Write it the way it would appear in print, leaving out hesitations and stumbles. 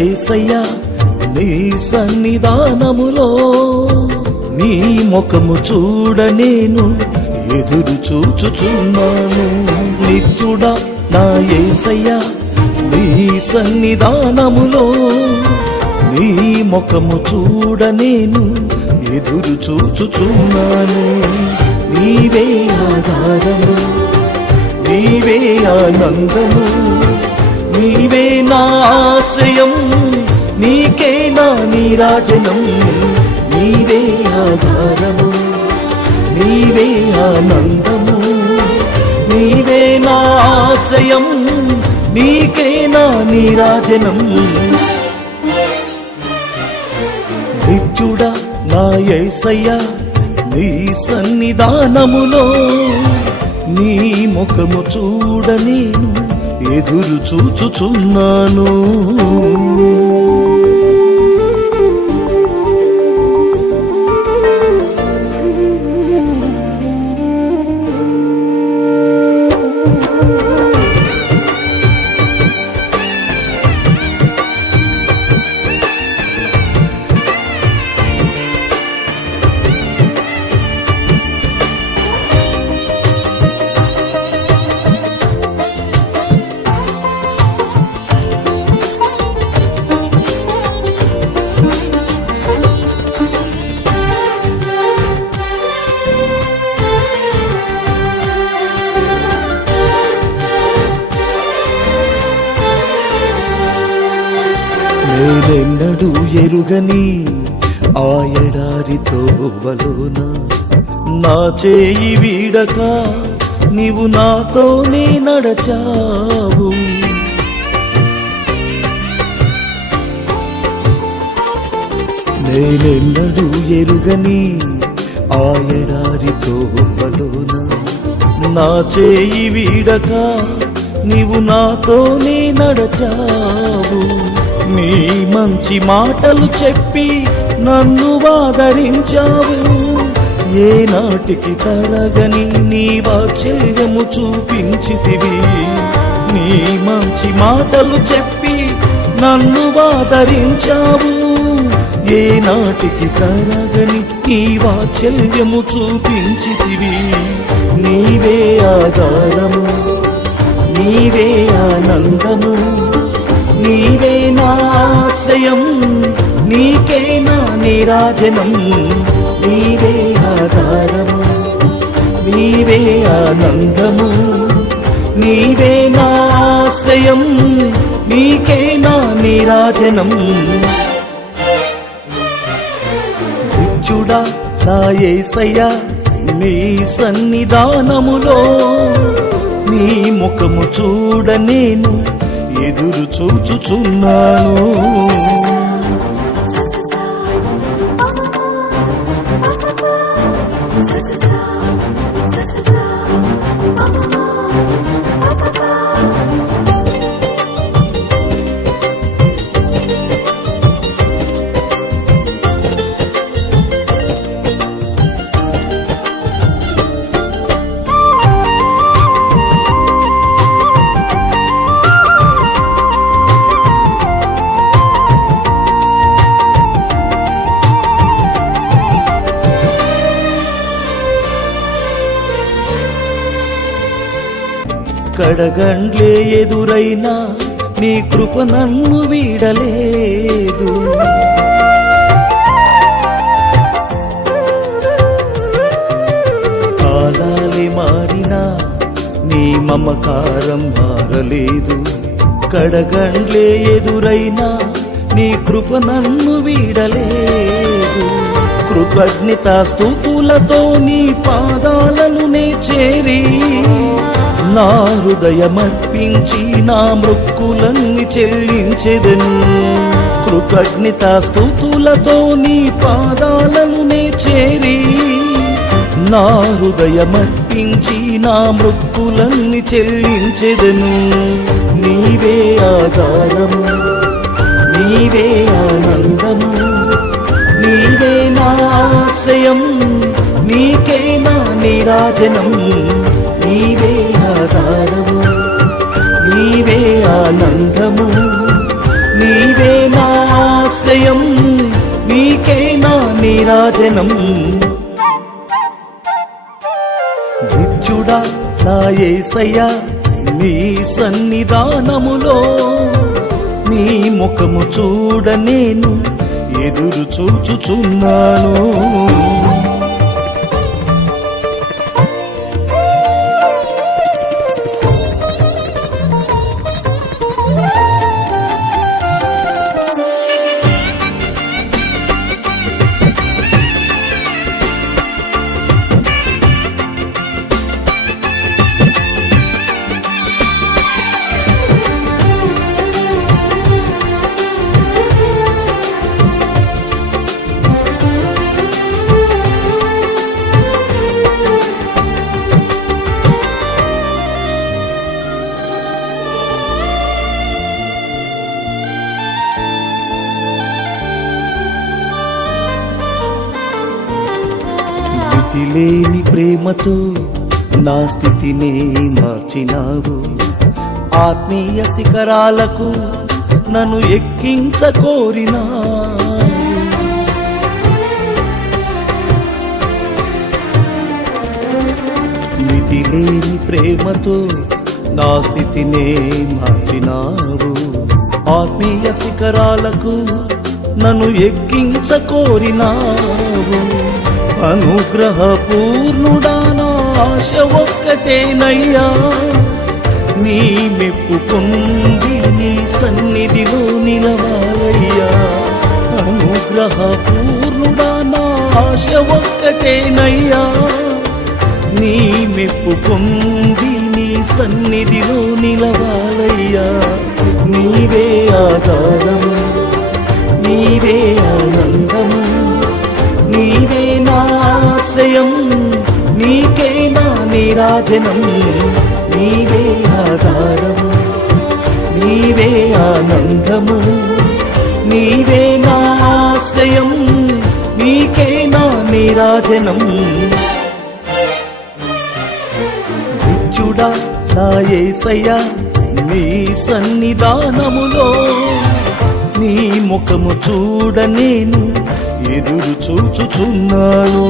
యేసయ్యా నీ సన్నిధానములో నీ ముఖము చూడ నేను ఎదురు చూచుచున్నాను. నిత్యుడా నా యేసయ్యా నీ సన్నిధానములో నీ ముఖము చూడ నేను ఎదురు చూచుచున్నాను. నీవే ఆధారము, నీవే ఆనందము, నీవే నా ఆశ్రయం, నీకే నా నీరాజనం. నీవే ఆధారము, నీవే ఆనందము, నీవే నా ఆశ్రయం, నీకే నా నీరాజనం. నిత్యుడా నా యేసయ్యా నీ సన్నిధానములో నీ ముఖము చూడ నేను ఎదురు చూచుచున్నాను. నేనెన్నడూ ఎరుగని ఆ ఎడారి త్రోవలోన నా చేయి వీడక నీవు నాతోనే నడచావు. నేనెన్నడూ ఎరుగని ఆ ఎడారి త్రోవలోన నా చేయి వీడక నీవు నాతోనే నడచావు. నీ మంచి మాటలు చెప్పి నన్ను ఆదరించావు. ఏ నాటికి తరగని నీ వాత్సల్యము చూపించితివి. నీ మంచి మాటలు చెప్పి నన్ను ఆదరించావు. ఏ నాటికి తరగని నీ వాత్సల్యము చూపించితివి. నీవే ఆధారము, నీవే ఆనందము, నీవే నా ఆశ్రయం, నీకే నా నీరాజనం. నీవే ఆధారము, నీవే ఆనందము, నీవే నా ఆశ్రయం, నీకే నా నీరాజనం. నిత్యుడా నా యేసయ్యా నీ సన్నిధానములో నీ ముఖము చూడ నేను ఎదురు చూచుచున్నాను. కడగండ్లే ఎదురైనా నీ కృప నన్ను వీడలేదు. కాలాలే మారినా నీ మమకారం మారలేదు. కడగండ్లే ఎదురైనా నీ కృప నన్ను వీడలేదు. కృతజ్ఞతా స్తుతులతో నీ పాదాలను నే చేరి నా హృదయమర్పించి నా మృక్కులన్నీ చెల్లించెదను. కృతజ్ఞతా స్తుతులతో నీ పాదాలను నే చేరి నా హృదయమర్పించి నా మృక్కులన్నీ చెల్లించెదను. నీవే ఆధారము, నీవే ఆనందము, నీవే నా ఆశ్రయం, నీకే నా నీరాజనం. నీవే ఆధారము, నీవే ఆనందము, నీవే నా ఆశ్రయం, నీకే నా నీరాజనం. నిత్యుడా నా యేసయ్యా, నీ సన్నిధానములో నీ ముఖము చూడ నేను ఎదురు చూచుచున్నాను. లేని ప్రేమతో నా స్థితినే మార్చినావు. ఆత్మీయ శిఖరాలకు నన్ను ఎక్కించకోరినావు. మితిలేని ప్రేమతో నా స్థితినే మార్చినావు. ఆత్మీయ శిఖరాలకు నన్ను ఎక్కించకోరినావు. అనుగ్రహ పూర్ణుడా నా ఆశ ఒక్కటేనయ్యా, నీ మెప్పు పొంది నీ సన్నిధిలో నిలవాలయ్యా. అనుగ్రహ పూర్ణుడా నా ఆశ ఒక్కటేనయ్యా, నీ మెప్పు పొంది నీ సన్నిధిలో నిలవాలయ్యా. నీవే ఆధారము, నీవే ఆనందము, నీవే నా ఆశ్రయం, నీకే నా నీరాజనం. నీవే ఆధారము, నీవే ఆనందము, నీవే నా ఆశ్రయం, నీకే నా నీరాజనం. నిత్యుడా నా యేసయ్యా, నీ సన్నిధానములో నీ ముఖము చూడ నేను ఎదురు చూచుచున్నాను.